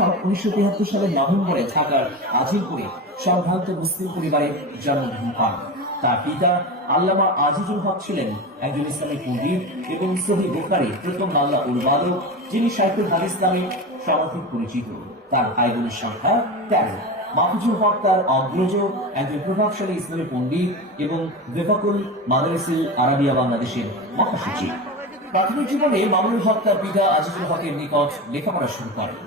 হক 1973 সালের নভেম্বরে ঢাকার আজিমপুরে সম্ভ্রান্ত মুসলিম পরিবারে জন্মগ্রহণ করেন। তার পিতা আল্লামা আজিজুল হক ছিলেন একজন ইসলামী পণ্ডিত এবং সহিহ বুখারীর প্রথম বাংলা অনুবাদক, যিনি শাইখুল হাদিস নামে সর্বাধিক পরিচিত। তার ভাই বোনের সংখ্যা 13। মাহফুজুল হক তার অগ্রজ, একজন প্রভাবশালী ইসলামী পণ্ডিত এবং বেফাকুল মাদারিসিল আরাবিয়া বাংলাদেশের মহাসচিব। প্রাথমিক জীবনে মামুনুল হক তার পিতা আজিজুল হকের নিকট লেখাপড়া শুরু করেন।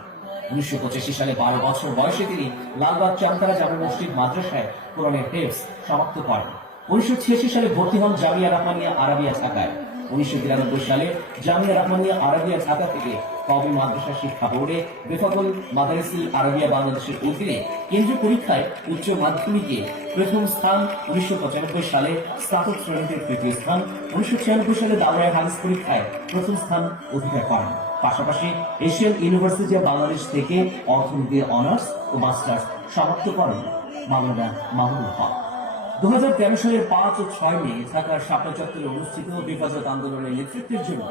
1985 সালে 12 বছর বয়সে তিনি লালবাগ চামতারা জামে মসজিদ মাদ্রাসায় কোরআনের হিফজ সমাপ্ত করেন। 1986 সালে ভর্তি হন জামিয়া রহমানিয়া আরাবিয়া ঢাকায়। 1993 সালে জামিয়া রহমানিয়া আরাবিয়া ঢাকা থেকে কওমি মাদ্রাসা শিক্ষা বোর্ডে বেফাকুল মাদারিসিল আরাবিয়া বাংলাদেশের অধীনে কেন্দ্রীয় পরীক্ষায় উচ্চ মাধ্যমিকে প্রথম স্থান, 1995 সালে স্নাতক শ্রেণীতে তৃতীয় স্থান, 1996 সালে দাওরায়ে হাদিস পরীক্ষায় প্রথম স্থান অধিকার করেন। পাশাপাশি এশিয়ান ইউনিভার্সিটি অব বাংলাদেশ থেকে অর্থনীতিতে অনার্স ও মাস্টার্স সমাপ্ত করেন মাওলানা মামুনুল হক। 2013 সালের 5 ও 6 মে ঢাকার শাপলা চত্বরে অনুষ্ঠিত হেফাজত আন্দোলনের নেতৃত্বের জন্য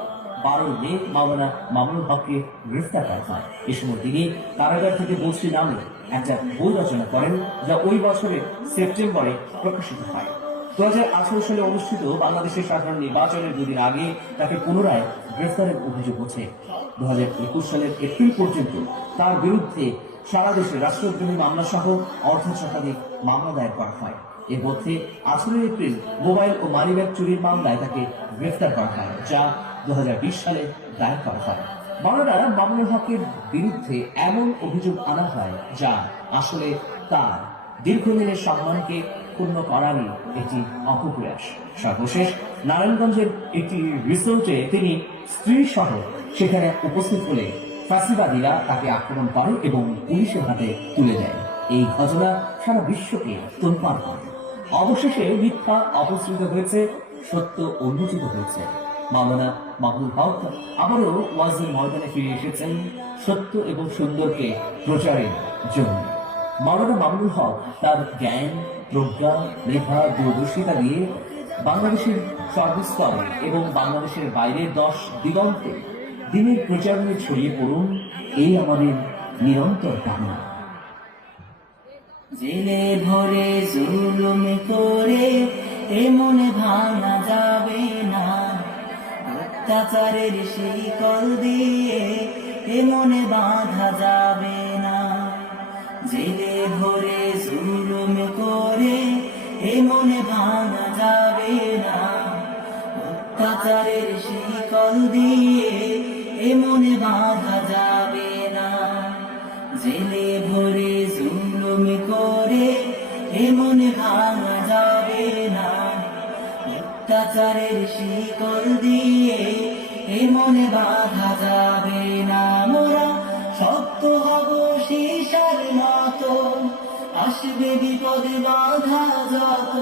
12 মে মাওলানা মামুনুল হককে গ্রেফতার করা হয়। এ সময় তিনি কারাগার থেকে বলছি নামে একটা বই রচনা করেন, যা ওই বছরের সেপ্টেম্বরে প্রকাশিত হয়। 2018 সালে অনুষ্ঠিত বাংলাদেশের সাধারণ নির্বাচনের দুদিন আগে তাকে পুনরায় গ্রেফতারের অভিযোগ ওঠে। 2021 সালের এপ্রিল পর্যন্ত তার বিরুদ্ধে সারা দেশে রাষ্ট্রদ্রোহী মামলা সহ অর্ধশতাধিক মামলা দায়ের করা হয়। এর মধ্যে 18 এপ্রিল মোবাইল ও মানিব্যাগ চুরির মামলায় তাকে গ্রেফতার করা হয়, যা 2020 সালে দায়ের করা হয়। মাওলানা মামুনুল হকের বিরুদ্ধে এমন অভিযোগ আনা হয় যা আসলে তার দীর্ঘদিনের সম্মানকে ক্ষুণ্ণ করারই একটি অপপ্রয়াস। সর্বশেষ নারায়ণগঞ্জের একটি রিসোর্টে তিনি স্ত্রী সহ সেখানে উপস্থিত হলে ফাঁসিবাদীরা তাকে আক্রমণ করে এবং পুলিশের হাতে তুলে দেয়। এই ঘটনা সারা বিশ্বকে তোলপাড় করে। অবশেষে মিথ্যা অপসৃত হয়েছে, সত্য উন্মোচিত হয়েছে। মাওলানা মামুনুল হক আবারও ওয়াজের ময়দানে ফিরে এসেছেন সত্য এবং সুন্দরকে প্রচারের জন্য। মাওলানা মামুনুল হক তার জ্ঞান, প্রজ্ঞা, মেধা, দূরদর্শিতা দিয়ে বাংলাদেশের সর্বস্তরে এবং বাংলাদেশের বাইরের 10 দিগন্তে দিনের প্রচারণে ছড়িয়ে পড়ুন, এই আমাদের নিরন্তর কামনা। জেলে ভরে জুলুম করে এ মনে ভাঙা যাবে না, অত্যাচারের শিকল দিয়ে এ মনে বাঁধা যাবে না। জেলে ভরে জুলুম করে এ মনে ভাঙা যাবে না, অত্যাচারের শিকল দিয়ে এ মনে বাঁধা যাবে না। জেলে ভরে জুলুম করে এ মনে ভাঙা যাবে না, অত্যাচারের শিকল দিয়ে এ মনে বাঁধা যাবে না। মোরা শক্ত হব সীসার মতো, আসবে বিপদে বাধা যত।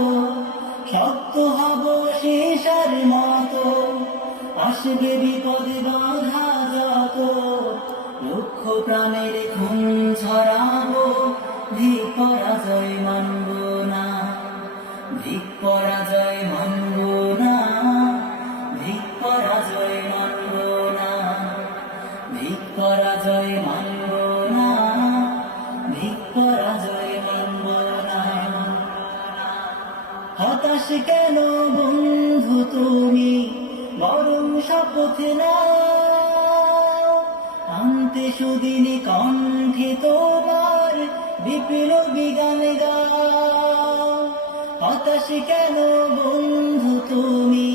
শক্ত হব সীসার মতো, আসবে বিপদে বাধা যত। লক্ষ প্রাণের খুন ছড়াবো, ভিক পরাজয় মানব না, ভিক পরাজয় মানব না, ভিক পরাজয় মানব না, ভিক পরাজয় মানব না, ভিক পরাজয় মানব না। হতাশ কেন বন্ধু তুমি, বরং শপথ নাও, আনতে সুদিন কণ্ঠে তোমার বিপ্লবী গান গাও। হতাশ কেন বন্ধু তুমি,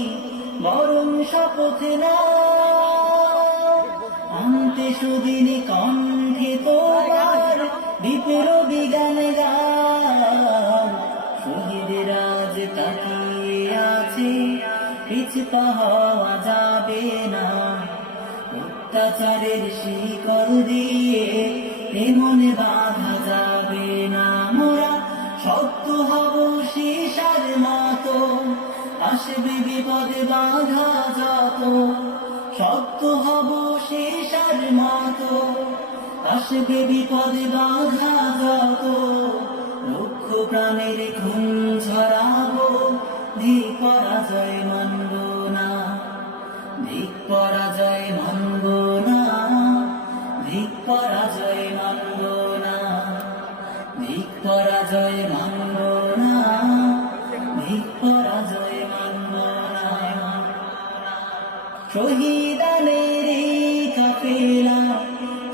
বরং শপথ নাও, আনতে সুদিন কণ্ঠে তোমার বিপ্লবী গান গাও। শহীদের আজ তাকিয়ে আছে, পিছপা হওয়া যাবে না, অত্যাচারের শিকল দিয়ে এ মনে বাঁধা যাবে না। মোরা শক্ত হব সীসার মতো, আসবে বিপদে বাধা যত। শক্ত হব সীসার মতো, আসবে বিপদে বাধা যত। লক্ষ প্রাণের খুন ছড়াবো, ভিক পরাজয় মানব না, ভিক পরাজয় মানব না, ভিক পরাজয় মানব না, ভিক পরাজয় মানব না, ভিক পরাজয় মানব না। শহীদানের এই কাফেলা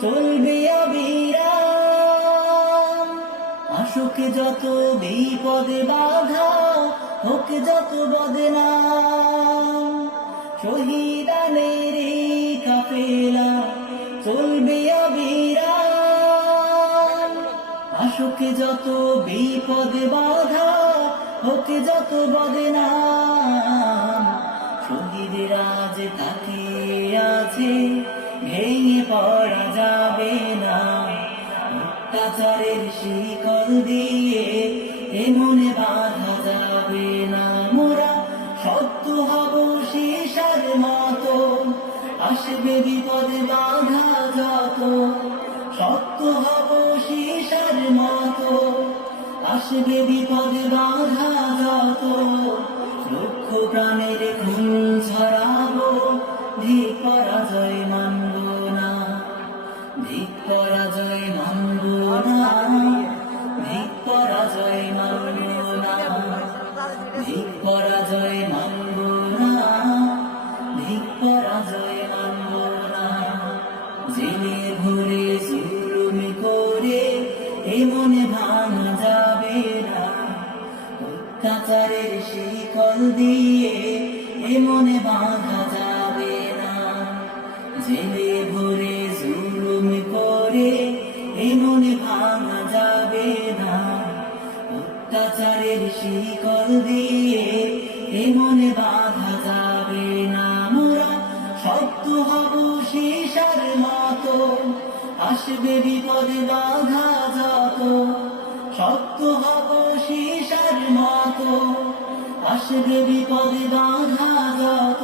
চলবে অবিরাম, আসুক যত বিপদে বাধা, হোক যত বদনাম। শহীদানের এই কাফেলা চলবে অবিরাম, আসুক যত বিপদে বাধা, হোক যত বদনাম। শহীদরা যে তাকিয়ে আছে, ভেঙে পড়া যাবে না, অত্যাচারের শিকল দিয়ে এ মনে বাঁধা যাবে না। মোরা সত্য হব সীসার মতো, আসবে বিপদে বাধা যত। সত্য হব সীসার মতো, আসবে বিপদে বাধা যত। লক্ষ প্রাণের খুন ছড়াবো, ভিক পরাজয় মানব না, ভিক পরাজয় মানব না, ভিক পরাজয় মানব না, ভিক পরাজয় মানব না, ভিক পরাজয় মানব না। জেনে ভরে জুলুম করে এ মনে ভাঙা যাবে না, অত্যাচারের শিকল দিয়ে এ মনে বাঁধা যাবে না। জেলে ভরে জুলুম করে এ মনে ভাঙা যাবে না, অত্যাচারের শিকল দিয়ে এ মনে বাঁধা যাবে না। মোরা শক্ত হব সীসার মতো, আসবে বিপদে বাধা যত। শক্ত হব সীসার মতো, আসবে বিপদে বাধা যত।